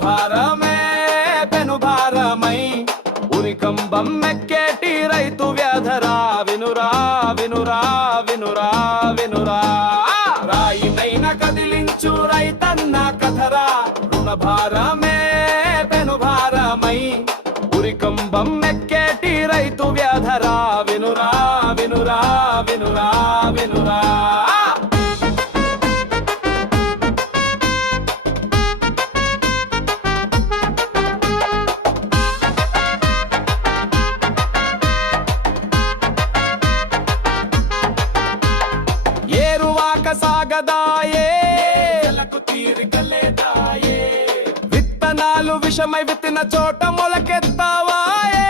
భారమే పెను భారమై ఉరికంబం ఎక్కేటి రైతు వ్యాధరా వినురా వినురా వినురా వినురా. రాయినైన కదిలించు రైతన్న కథరా రుణ భారమే పెను భారమై ఉరికంబం ఎక్కేటి రైతు వ్యాధరా వినురా వినురా వినురా వినురా. సాగదాయే. విత్తనాలు విషమై విత్తిన చోట మొలకెత్తావాయే.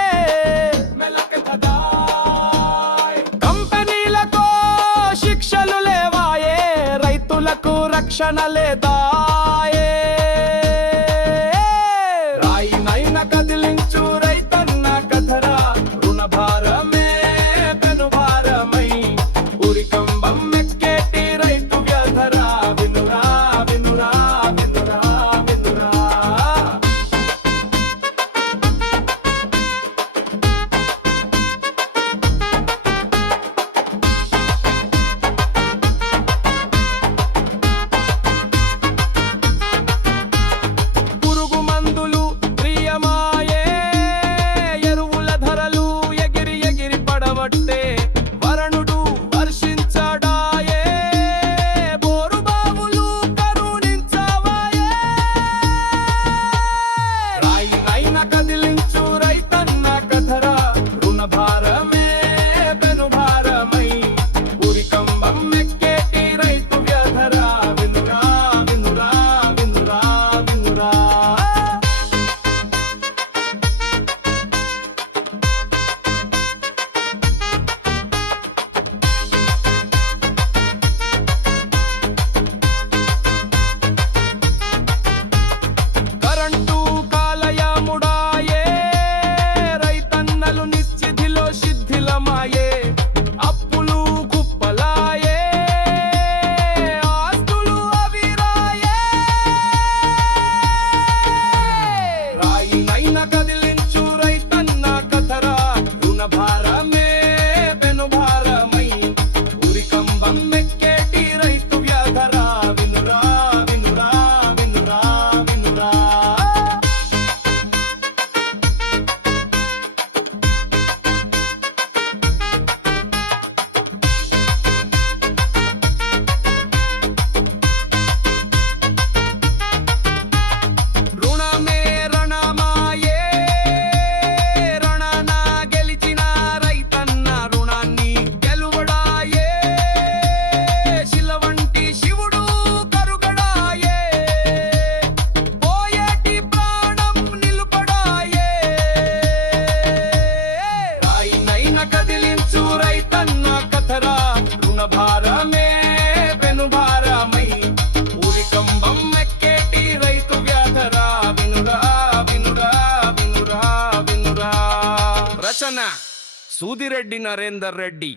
కంపెనీలకు శిక్షలు లేవాయే. రైతులకు రక్షణ లేదాయే. ಕೊಟ್ಟೆ না কাঁদিলে ಸೂದಿರೆಡ್ಡಿ ನರೇಂದರ್ ರೆಡ್ಡಿ